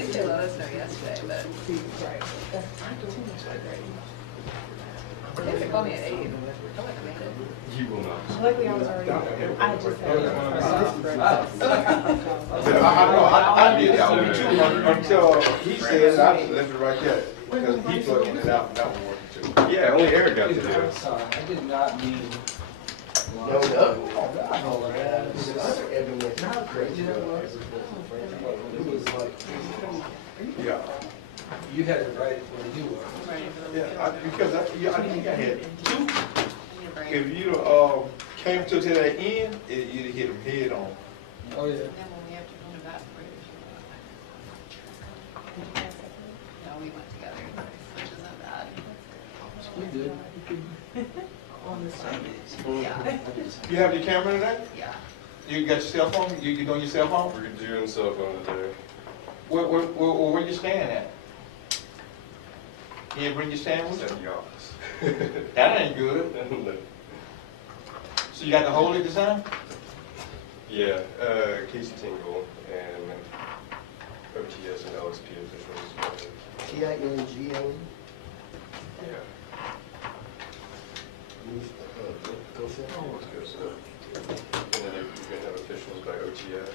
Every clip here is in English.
think they let us know yesterday, but they called me at 8. I wouldn't have made it. You will not. Luckily, I was already. I had just had I did that one too until he said I just left it right there because he plugged it out and that one worked too. Yeah, only Eric got to do I'm it. sorry, I did not mean. Yeah, You had it right when you were. yeah, because I think I had two. Break. If you came to that end, you'd hit him head on. Oh, yeah. And then when we have to come to that bridge. No, we went together, which isn't bad. We did. on the side. Yeah, You have your camera today? yeah. You got your cell phone? You doing your cell phone? We're doing cell phone today. Where you stand at? You didn't bring your stand It's with at you? the office. That ain't good. So you got to hold it this time? Yeah, Casey Tingle and OTS and LSP officials. T-I-N-G-L. Yeah. GOHSEP. GOHSEP. And then you're going to have officials by OTS,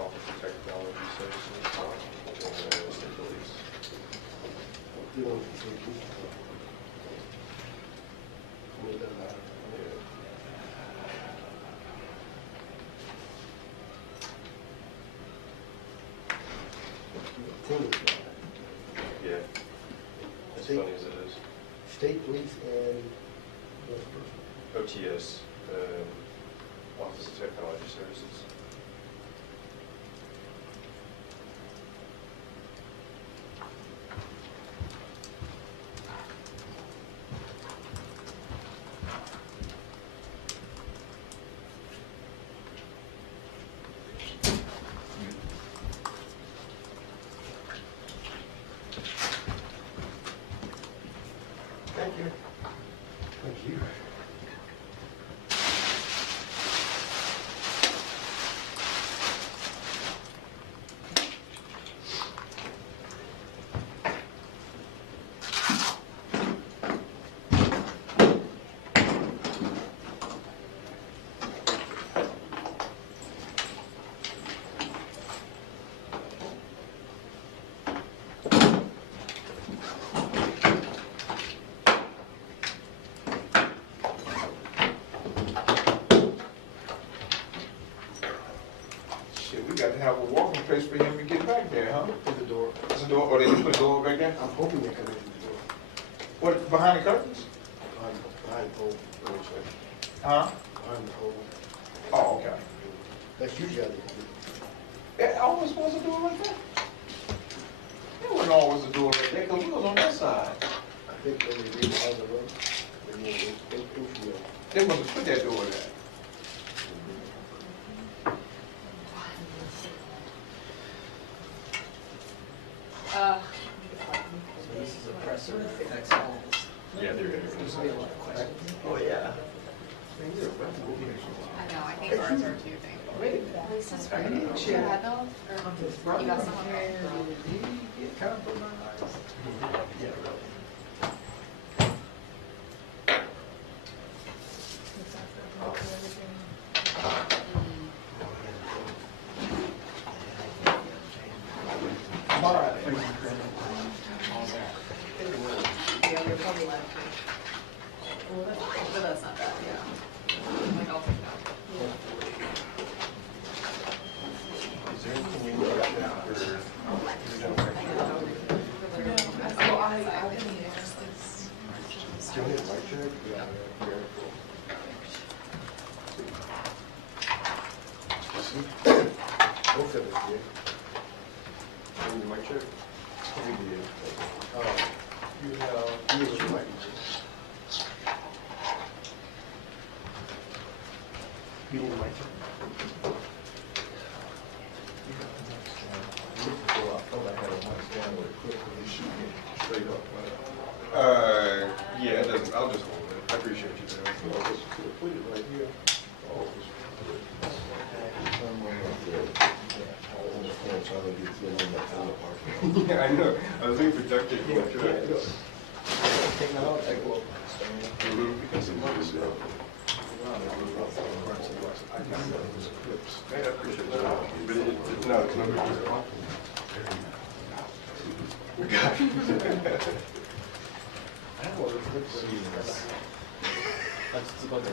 Office of Technology Services, and State Police. Yeah, as funny as it is. State police and OTS, Office of Technology Services. Thank you. Thank you. Shit, we got to have a walking place for him to get back there, huh? There's a door. There's a door, or they just put a door back there? I'm hoping they're coming through the door. What, behind the curtains? Behind the pole. Huh? Behind the pole. Oh, okay. That's usually how they come It always was a door like that. There wasn't always a door like that, because we was on that side. in. I think when they realize the road, they They must have put that door there. This is a presser. Next call. Yeah, they're going There's gonna be a lot of questions. Oh, yeah. I know, I think ours are too, thankfully. Lisa's Friday. She had those, or you got some on there? Yeah, you're probably left. But that's not bad, yeah. Like, I'll take that. Is there anything you need right now for? Oh, I've been eating this. Still need a light check? Yeah. Both of us did. Need a mic check? We did. You have, you have a mic. You need a mic check? I thought I had a mic stand with a clip when you shoot me straight up. Yeah, it doesn't, I'll just hold it. I appreciate you doing it. Put it right here. Oh, trying to get to them like on the park. Yeah, I know. I was being productive. Taking out, like, well, Because of what is I appreciate that. But no, it's not good. It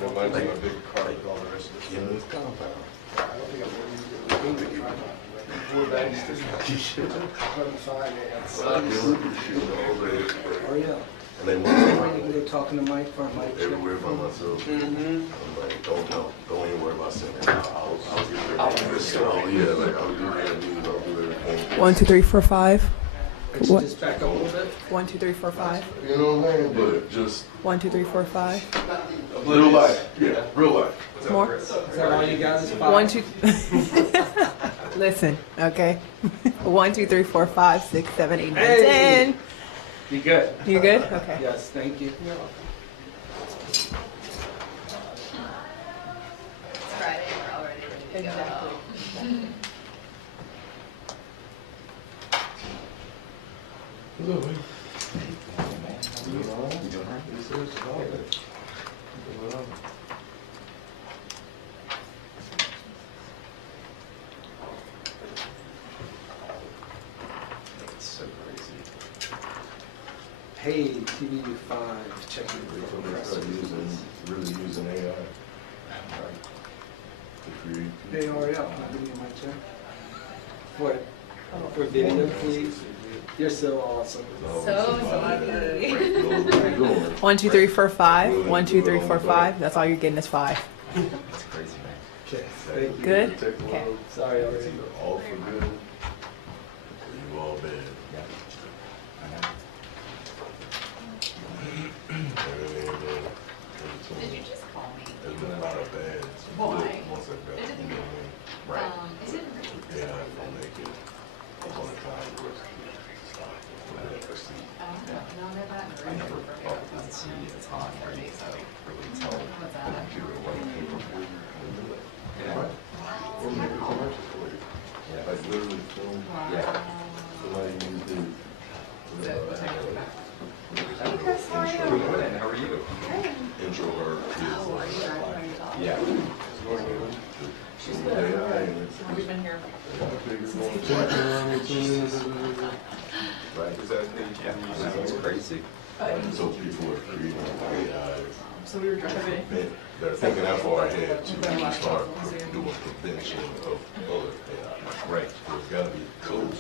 reminds me of a big car with all the rest of the in this compound. Four bags to Oh, yeah. And they I'm want waiting, they're talking to Mike for a mic check. everywhere by myself. I'm like, don't even worry about sending. I'll do this. So yeah, like I'll do interviews, I'll do everything. 1, 2, 3, 4, 5. Could you What? just back up a little bit? 1, 2, 3, 4, 5. You know what I'm saying? But just 1, 2, 3, 4, 5. real life. Yeah, real life. More. Is that all you got is 5? 1, 2. Listen, okay. 1, 2, 3, 4, 5, 6, 7, 8, 9, Hey. 10. You good? You good? Okay. Yes, thank you. It's Friday, we're already ready to go. Hey, TV5, checking the Start really using AI to create. Hey, hurry up, can I give you my check? For video, please? You're so awesome. So sorry. 1, 2, 3, 4, 5. 1, 2, 3, 4, 5. That's all you're getting is 5. That's crazy, man. Okay, thank you. Good? Take a Okay. look. Sorry, It's already. either all for good, or you all bad. Did you just call me? There's been a lot of bad. Why? Once I got, It didn't- you know what I mean? It didn't. Yeah, I don't make it. I'm on the time to stop. No, they're not. I never thought it would see a time where you could really tell What's the that? computer what it came from. Or maybe commercials for you. Like literally film. Somebody used it. How are you? Intro her kids. Yeah. She's AI and it's. Have you been here? Right. Is that That's crazy. So people are creating AI. So we were driving. They're thinking that far ahead to start doing prevention of other AI. Right. There's gotta be codes,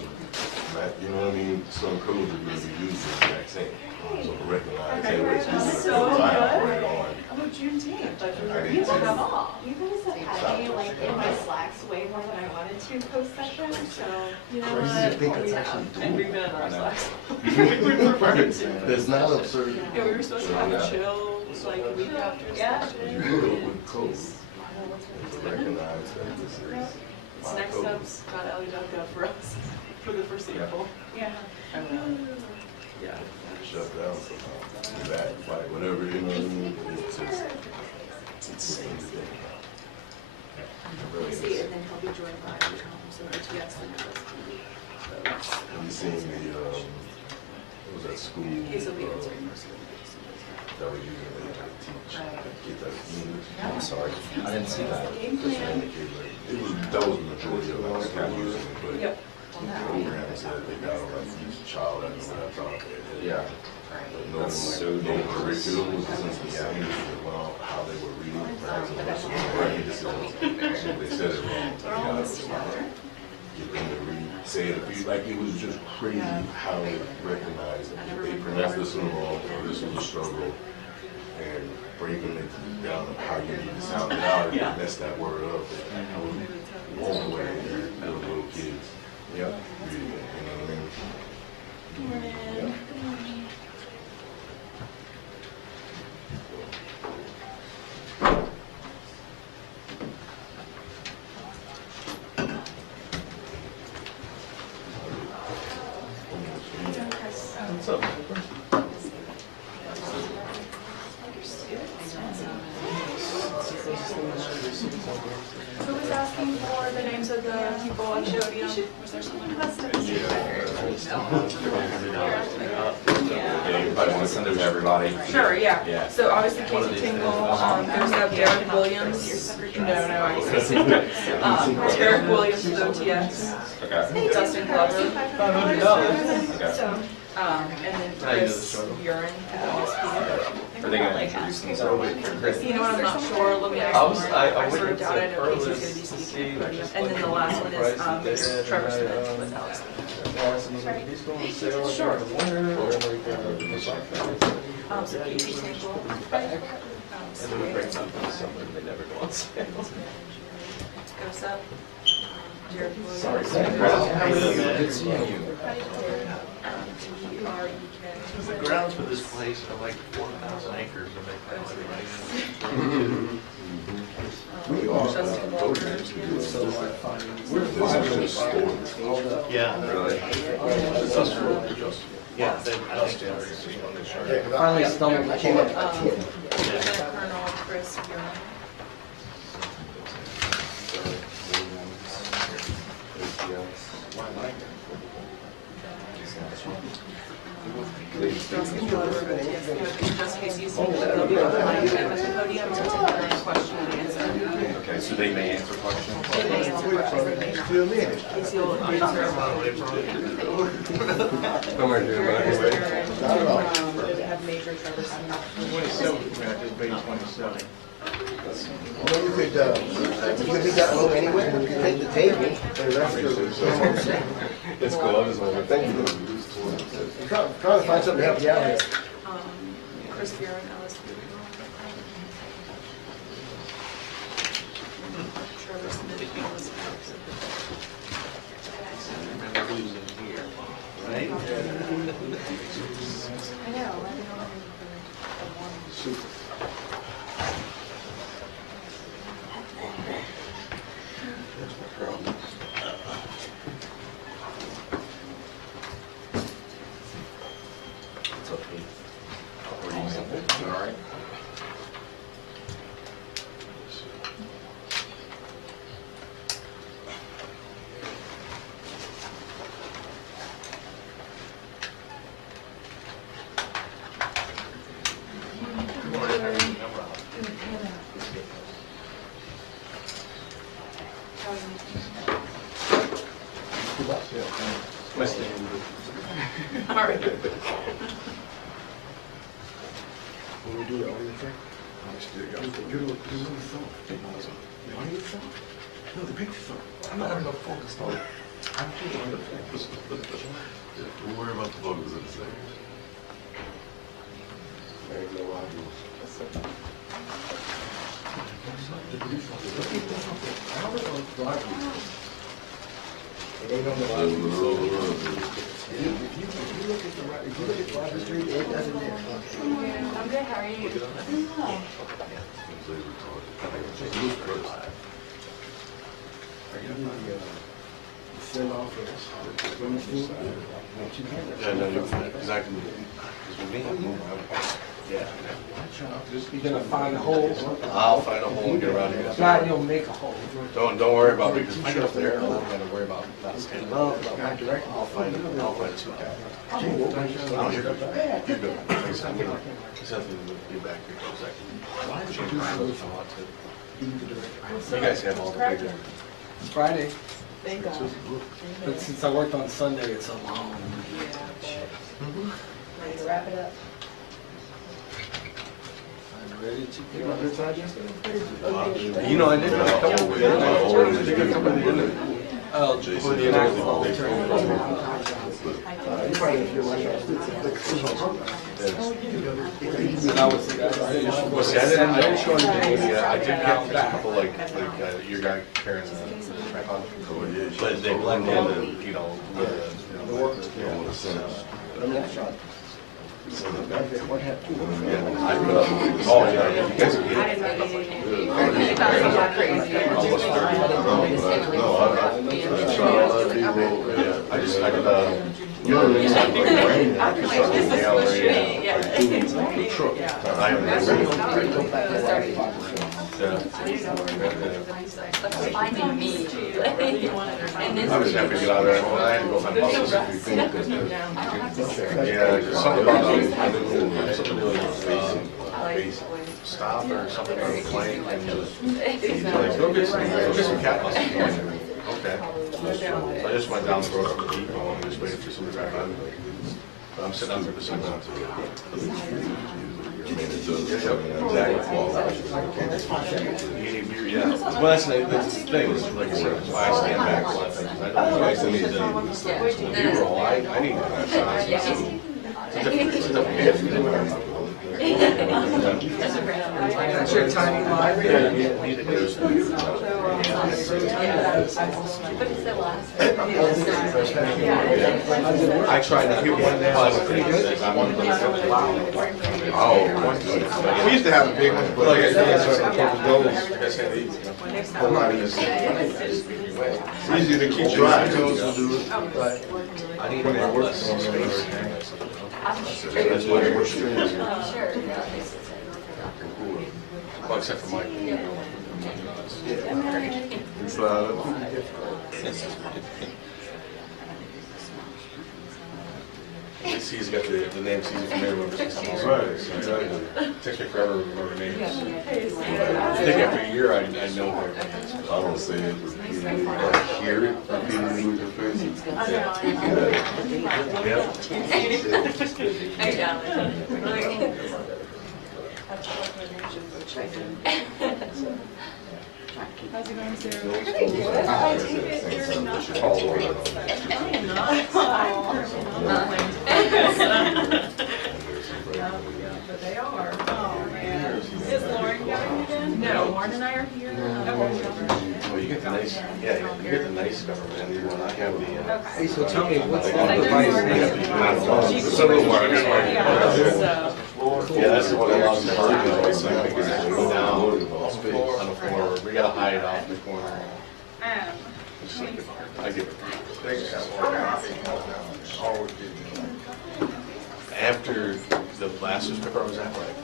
you know what I mean? Some codes are gonna be used in the vaccine. So to recognize, hey, wait, this is a right on. Oh, Juneteenth, I you did guys too. have had me like in my slacks way more than I wanted to post session, so you know Crazy what? to think it's actually And we've doing. been in our slacks. That's not absurd. Yeah, we were supposed to have a chill like a week after session. You do it with codes. To recognize that this is It's my next code. up's got Ellie.gov for us for the foreseeable. Yeah. Yeah. Shut down somehow. Back, like whatever, you know what I mean? It's just, it's insane to think about. It really See, is. and then he'll be joined by some OTS and folks. Have you seen the, what was that school? Case will be answering uh, most of the questions. That was using AI to teach kids how to English. I'm sorry. I didn't see that. Just to indicate, like, it was, that was the majority of our school using it, but Yep. the program said they got like each child at the laptop. Yeah. But no curriculum was essentially saying well, how they were reading, perhaps the rest of the writing. So they said it wrong. We're all in this together. Get them to read, say it, like, it was just crazy how they recognized that they pronounced this one wrong, or this was a struggle, and breaking it down of how you need to sound it out, and mess that word up. I was blown away there, little kids. Yeah. Reading it, you know what I mean? What's up? Who was asking for the names of the people I showed you? there someone who has to see Yeah, you probably want to send it to everybody. Sure, yeah. Yeah. So obviously Casey Tingle, GOHSEP Derek Williams. No, I said Derek Williams with OTS. Okay. Dustin Glover. Okay. And then Chris Buren at Are they gonna introduce themselves? OSP. You know what, I'm not sure, let me ask Lauren. I sort of doubt it, or Casey's gonna be speaking. And then the last one is Trevor Smith with Alex. Sure. So Casey Tingle. And then we bring them to someone and they never go on sale. GOHSEP. Derek Williams. Good seeing you. The grounds for this place are like 4,000 acres to make that money. Justin Glover. Yeah. Yeah, they Finally stumbled upon it. Lieutenant Colonel Chris Buren. Dustin Glover, just Casey's at the podium to take any question and answer. Okay, so they may answer questions. They may answer questions. Casey will answer. Don't worry, dude, but anyway. Have Major Trevor Smith. 27, man, just base 27. Well, you could be that low anyway, you could take the table, the rest of It's cool, I just want to thank you. I'm trying to find something to help you out here. Chris Buren, LSP. Trevor Smith, LSP. Remember losing here, right? I know. It's okay. Or you may, all right? My stand. All right. When we do the audio thing? No, the picture song. I'm not having no focus on it. I'm thinking on the focus. Don't worry about the focus in a second. There ain't no audio. It ain't on the audio. If you look at the right, if you look at Roger Street, it doesn't there. I'm good, how are you? Send off for swimming pool. Yeah, no, you're fine, because I can, because with me, yeah. You're gonna find a hole. I'll find a hole and get around here. If not, you'll make a hole. Don't worry about me, because if I get up there, I'm not gonna worry about not standing. I'll find two guys. No, you're good. You're good. Thanks, I'm gonna, just have to be back here for a second. Why did you do that if I want to? You guys have all the bigger. It's Friday, Thank God. but since I worked on Sunday, it's a long. Ready to wrap it up? I'm ready to You know, this side yesterday? You know, I did a couple of I did a couple of them. Oh, Jason, You probably feel like that was the guy. Well, see, I didn't show anything yet. I did get a couple, like, your guy, Karen's track on. But they blend in and, you know, the work. I mean, that's shot. What happened? oh, yeah, you guys are I good. didn't really, I thought it was that crazy. I just, I did, you know, it's like, Yeah. I haven't. Finding me. And then I was happy to get out of there. Well, I had to go find buses. Yeah, there's something about something to do with base stop or something on the plane, and he's like, go get some cat buses. Okay. So I just went down the road up the depot and just waited for somebody to drive by me. But I'm sitting out there for some time. Yeah. Well, that's the thing. Is, like I said, that's why I stand back a lot of things. I don't know. B-roll, I need that. It's a different That's your tiny live. I tried to hit one there. We used to have a big one, but like I said, it's easier to keep dry. I need to work some space. That's why we're streaming. Well, except for Mike. He's got the names he's familiar with. Right, exactly. Takes me forever to remember names. I think after a year I know their names. I don't say it repeatedly, I hear it repeatedly with your face. How's it going, Sarah? I take it you're But they are. Oh, man. Is Lauren going again? No, Lauren and I are here. Well, you get the nice, yeah, you get the nice government, and I have the. Hey, so tell me, what's the device? Yeah, that's what I lost. Go down on the floor. We gotta hide it off in the corner. It's like, I give it. After the last newspaper I was at, like.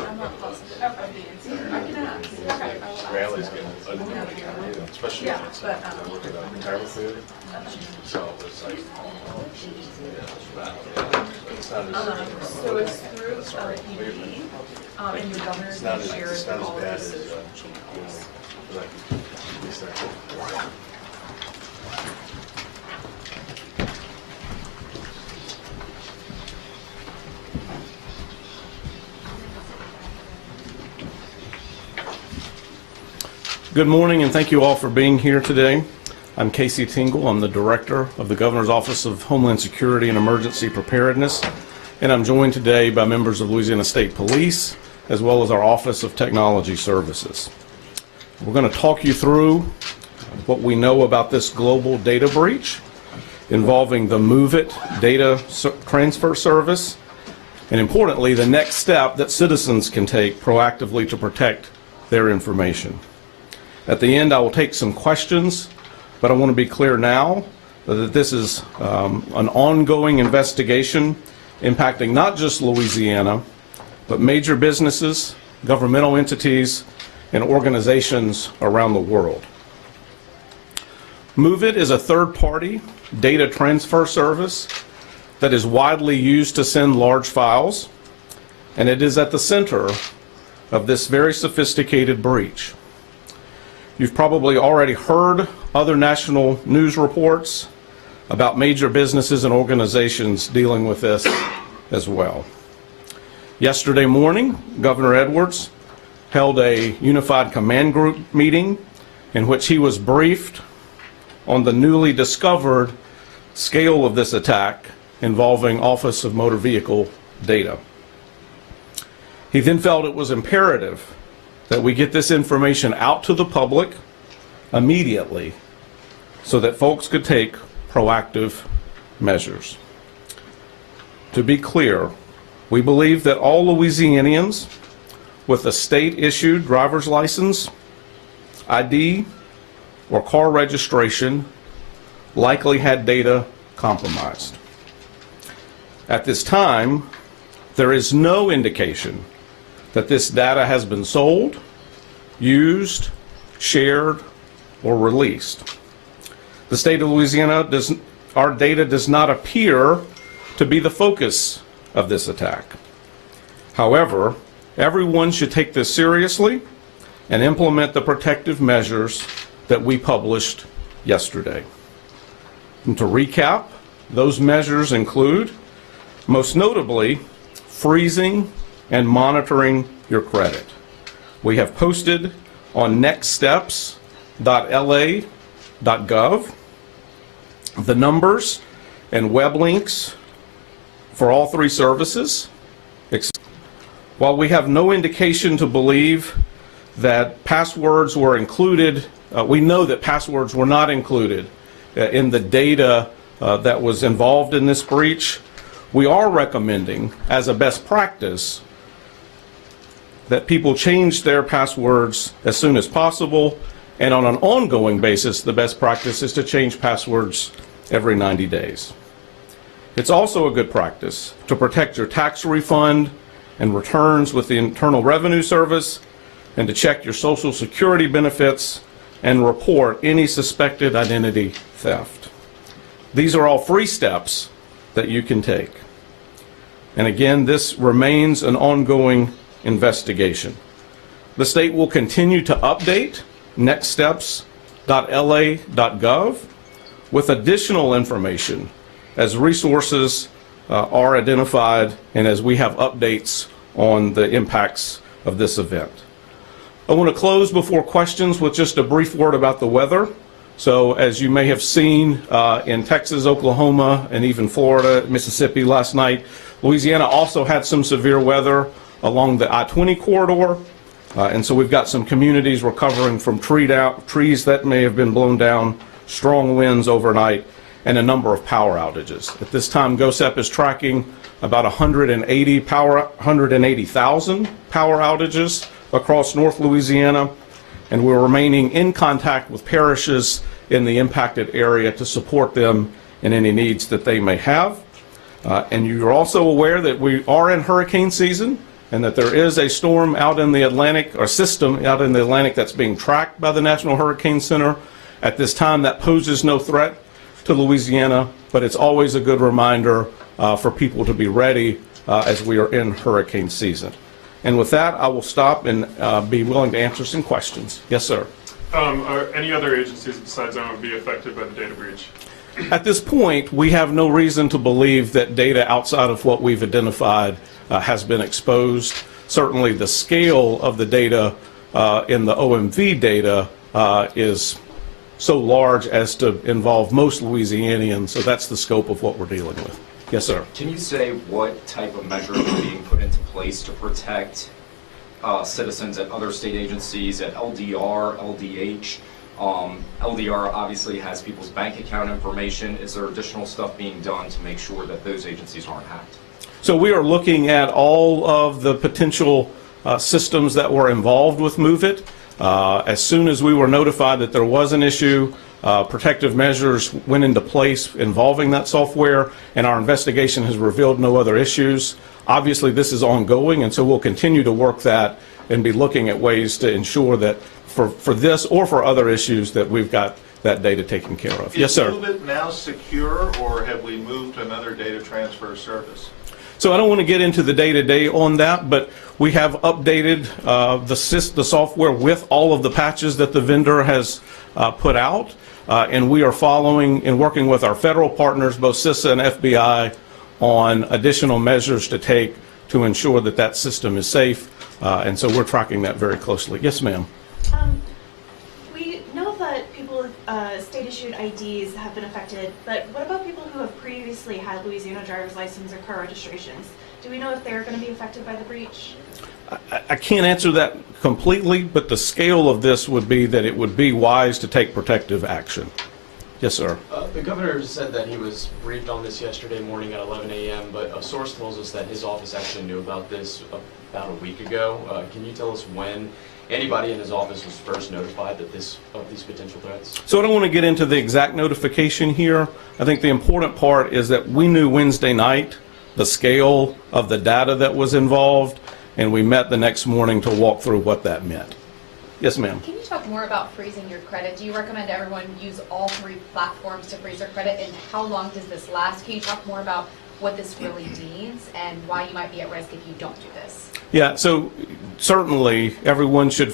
I'm not positive of the answer. I can ask. Rallies get unbelievable, especially when it's I work at a retirement food. So it's like, it's not as. So it's through LPD, and your governor's It's not going as, to share it's it not with as all bad the as, social like, at least I. Good morning, and thank you all for being here today. I'm Casey Tingle. I'm the Director of the Governor's Office of Homeland Security and Emergency Preparedness, and I'm joined today by members of Louisiana State Police, as well as our Office of Technology Services. We're going to talk you through what we know about this global data breach involving the MOVEit data transfer service, and importantly, the next step that citizens can take proactively to protect their information. At the end, I will take some questions, but I want to be clear now that this is an ongoing investigation impacting not just Louisiana, but major businesses, governmental entities, and organizations around the world. MOVEit is a third-party data transfer service that is widely used to send large files, and it is at the center of this very sophisticated breach. You've probably already heard other national news reports about major businesses and organizations dealing with this as well. Yesterday morning, Governor Edwards held a unified command group meeting in which he was briefed on the newly discovered scale of this attack involving Office of Motor Vehicle data. He then felt it was imperative that we get this information out to the public immediately so that folks could take proactive measures. To be clear, we believe that all Louisianians with a state-issued driver's license, ID, or car registration likely had data compromised. At this time, there is no indication that this data has been sold, used, shared, or released. The state of Louisiana our data does not appear to be the focus of this attack. However, everyone should take this seriously and implement the protective measures that we published yesterday. And to recap, those measures include, most notably, freezing and monitoring your credit. We have posted on nextsteps.la.gov the numbers and web links for all three services. While we have no indication to believe that passwords were included, we know that passwords were not included in the data that was involved in this breach. We are recommending, as a best practice, that people change their passwords as soon as possible, and on an ongoing basis, the best practice is to change passwords every 90 days. It's also a good practice to protect your tax refund and returns with the Internal Revenue Service, and to check your Social Security benefits and report any suspected identity theft. These are all free steps that you can take. And again, this remains an ongoing investigation. The state will continue to update nextsteps.la.gov with additional information as resources are identified and as we have updates on the impacts of this event. I want to close before questions with just a brief word about the weather. So as you may have seen in Texas, Oklahoma, and even Florida, Mississippi last night, Louisiana also had some severe weather along the I-20 corridor. And so we've got some communities recovering from trees that may have been blown down, strong winds overnight, and a number of power outages. At this time, GOHSEP is tracking about 180,000 power outages across North Louisiana, and we're remaining in contact with parishes in the impacted area to support them in any needs that they may have. And you're also aware that we are in hurricane season, and that there is a storm out in the Atlantic, or system out in the Atlantic, that's being tracked by the National Hurricane Center. At this time, that poses no threat to Louisiana, but it's always a good reminder for people to be ready as we are in hurricane season. And with that, I will stop and be willing to answer some questions. Yes, sir. Are any other agencies besides OMV affected by the data breach? At this point, we have no reason to believe that data outside of what we've identified has been exposed. Certainly the scale of the data in the OMV data is so large as to involve most Louisianians, so that's the scope of what we're dealing with. Yes, sir. Can you say what type of measures are being put into place to protect citizens at other state agencies, at LDR, LDH? LDR obviously has people's bank account information. Is there additional stuff being done to make sure that those agencies aren't hacked? So we are looking at all of the potential systems that were involved with MOVEit. As soon as we were notified that there was an issue, protective measures went into place involving that software, and our investigation has revealed no other issues. Obviously, this is ongoing, and so we'll continue to work that and be looking at ways to ensure that for this or for other issues that we've got that data taken care of. Yes, sir. Is MOVEit now secure, or have we moved to another data transfer service? So I don't want to get into the day-to-day on that, but we have updated the software with all of the patches that the vendor has put out, and we are following and working with our federal partners, both CISA and FBI, on additional measures to take to ensure that that system is safe, and so we're tracking that very closely. Yes, ma'am. We know that people with state-issued IDs have been affected, but what about people who have previously had Louisiana driver's license or car registrations? Do we know if they're going to be affected by the breach? I can't answer that completely, but the scale of this would be that it would be wise to take protective action. Yes, sir. The governor said that he was briefed on this yesterday morning at 11 a.m., but a source tells us that his office actually knew about this about a week ago. Can you tell us when anybody in his office was first notified that of these potential threats? So I don't want to get into the exact notification here. I think the important part is that we knew Wednesday night the scale of the data that was involved, and we met the next morning to walk through what that meant. Yes, ma'am. Can you talk more about freezing your credit? Do you recommend everyone use all 3 platforms to freeze their credit, and how long does this last? Can you talk more about what this really means and why you might be at risk if you don't do this? Yeah, so certainly everyone should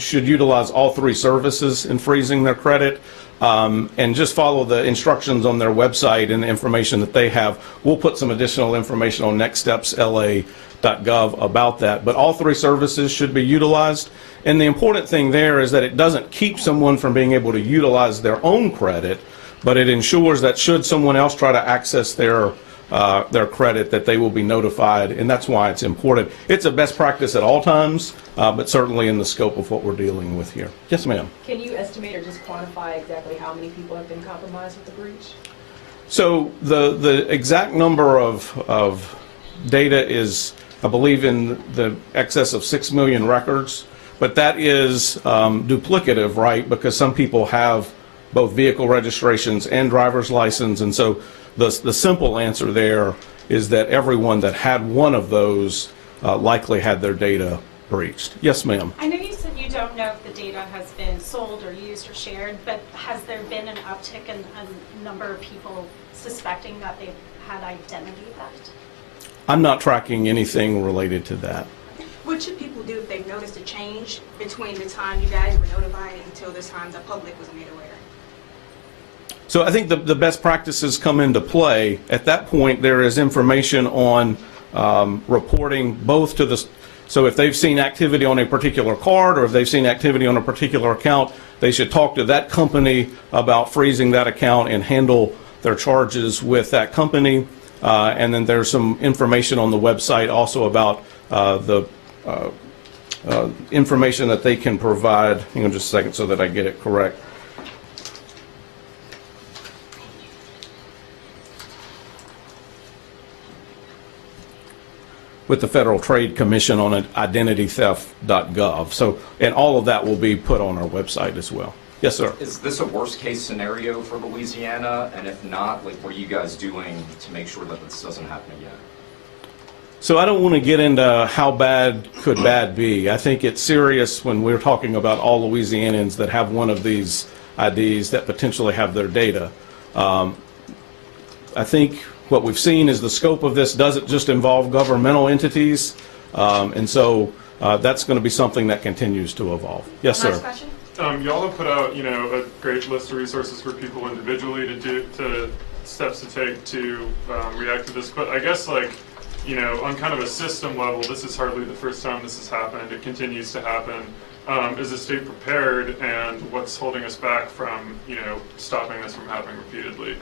utilize all 3 services in freezing their credit, and just follow the instructions on their website and the information that they have. We'll put some additional information on nextstepsla.gov about that, but all 3 services should be utilized. And the important thing there is that it doesn't keep someone from being able to utilize their own credit, but it ensures that should someone else try to access their credit, that they will be notified, and that's why it's important. It's a best practice at all times, but certainly in the scope of what we're dealing with here. Yes, ma'am. Can you estimate or just quantify exactly how many people have been compromised with the breach? So the exact number of data is, I believe, in the excess of 6 million records, but that is duplicative, right? Because some people have both vehicle registrations and driver's license, and so the simple answer there is that everyone that had one of those likely had their data breached. Yes, ma'am. I know you said you don't know if the data has been sold or used or shared, but has there been an uptick in a number of people suspecting that they've had identity theft? I'm not tracking anything related to that. What should people do if they've noticed a change between the time you guys were notified until the time the public was made aware? So I think the best practices come into play. At that point, there is information on reporting both to the, so if they've seen activity on a particular card or if they've seen activity on a particular account, they should talk to that company about freezing that account and handle their charges with that company. And then there's some information on the website also about the information that they can provide. Hang on just a second so that I get it correct. With the Federal Trade Commission on identitytheft.gov. So, and all of that will be put on our website as well. Yes, sir. Is this a worst case scenario for Louisiana? And if not, like, what are you guys doing to make sure that this doesn't happen again? So I don't want to get into how bad could bad be. I think it's serious when we're talking about all Louisianans that have one of these IDs that potentially have their data. I think what we've seen is the scope of this doesn't just involve governmental entities, and so that's going to be something that continues to evolve. Yes, sir. Y'all have put out, a great list of resources for people individually to steps to take to react to this. But I guess, on kind of a system level, this is hardly the first time this has happened. It continues to happen. Is the state prepared, and what's holding us back from, stopping this from happening repeatedly?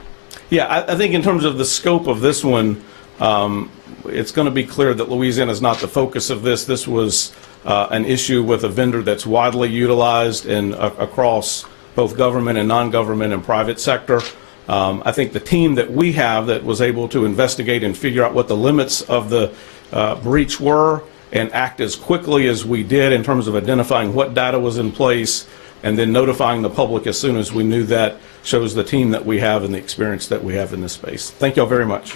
Yeah, I think in terms of the scope of this one, it's going to be clear that Louisiana is not the focus of this. This was an issue with a vendor that's widely utilized across both government and non-government and private sector. I think the team that we have that was able to investigate and figure out what the limits of the breach were and act as quickly as we did in terms of identifying what data was in place and then notifying the public as soon as we knew that shows the team that we have and the experience that we have in this space. Thank you all very much.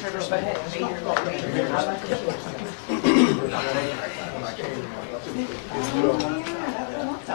Trevor,